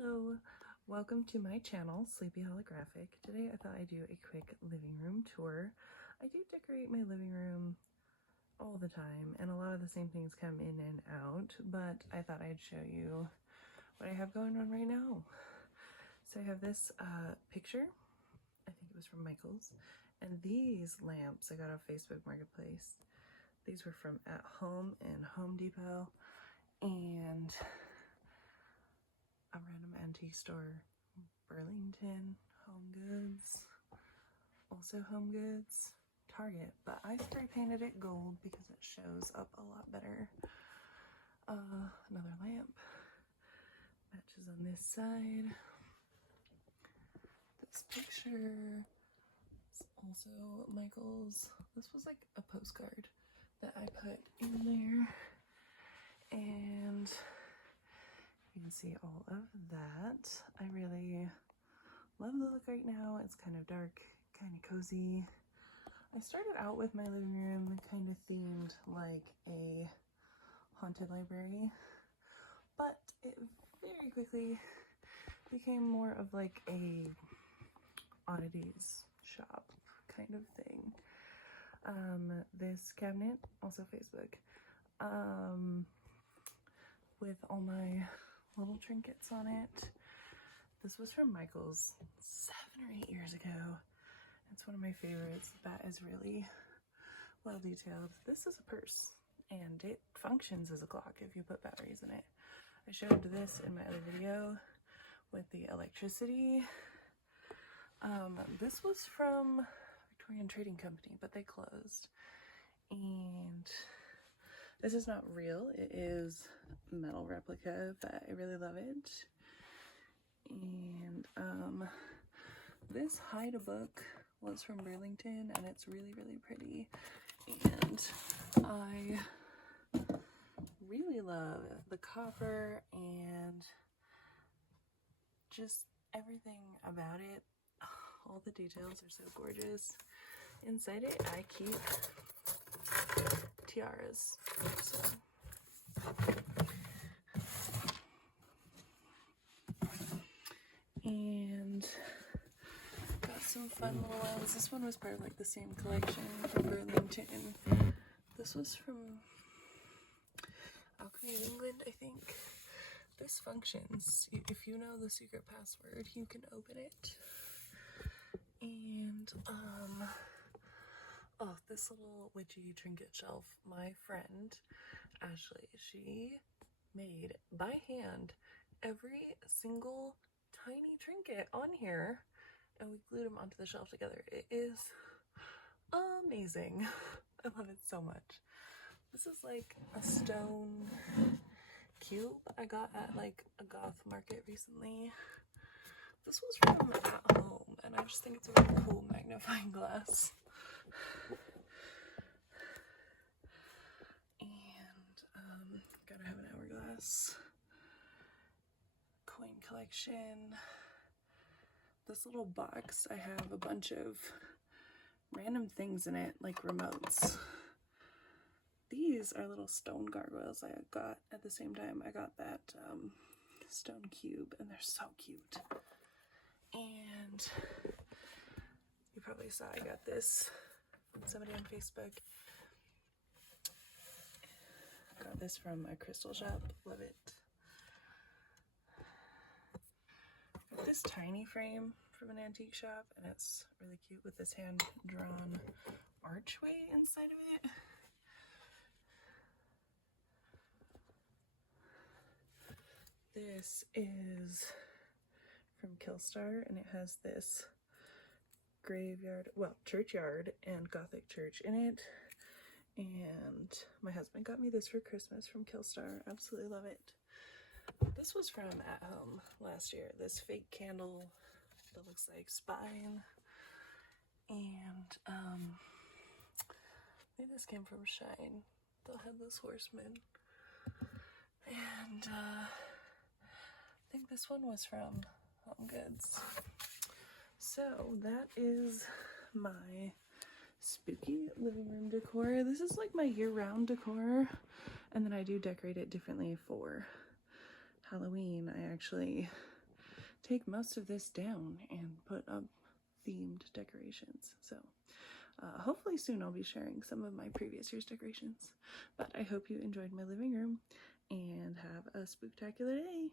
Hello, welcome to my channel, Sleepy Holographic. Today I thought I'd do a quick living room tour. I do decorate my living room all the time and a lot of the same things come in and out, but I thought I'd show you what I have going on right now. So I have this picture, I think it was from Michael's, and these lamps I got off Facebook Marketplace. These were from At Home and Home Depot and a random antique store, Burlington, Home Goods, also Home Goods, Target, but I spray painted it gold because it shows up a lot better. Another lamp, matches on this side. This picture is also Michael's. This was like a postcard that I put in there, and you can see all of that. I really love the look right now. It's kind of dark, kind of cozy. I started out with my living room kind of themed like a haunted library, but it very quickly became more of like a oddities shop kind of thing. This cabinet, also Facebook, with all my little trinkets on it. This was from Michael's 7 or 8 years ago. It's one of my favorites. That is really well detailed. This is a purse and it functions as a clock if you put batteries in it. I showed this in my other video with the electricity. This was from Victorian Trading Company, but they closed. And this is not real, it is metal replica, but I really love it. And this hide a book was from Burlington and it's really, really pretty. And I really love the copper and just everything about it. All the details are so gorgeous. Inside it, I keep tiaras. So and got some fun little ones. This one was part of like the same collection from Burlington. This was from Alchemy, England, I think. This functions. If you know the secret password, you can open it. And oh, this little witchy trinket shelf, my friend Ashley, she made by hand every single tiny trinket on here, and we glued them onto the shelf together. It is amazing. I love it so much. This is like a stone cube I got at like a goth market recently. This was from At Home, and I just think it's a really cool magnifying glass. And gotta have an hourglass. Coin collection. This little box, I have a bunch of random things in it, like remotes. These are little stone gargoyles I got at the same time. I got that stone cube, and they're so cute. And you probably saw I got this from somebody on Facebook. Got this from a crystal shop. Love it. Got this tiny frame from an antique shop, and it's really cute with this hand-drawn archway inside of it. This is from Killstar, and it has this graveyard, well, churchyard and Gothic church in it. And my husband got me this for Christmas from Killstar. Absolutely love it. This was from At Home last year. This fake candle that looks like spine. And I think this came from Shine, the Headless Horseman. And I think this one was from Home Goods. So that is my spooky living room decor. This is like my year-round decor, and then I do decorate it differently for Halloween. I actually take most of this down and put up themed decorations. So hopefully soon I'll be sharing some of my previous year's decorations. But I hope you enjoyed my living room and have a spooktacular day.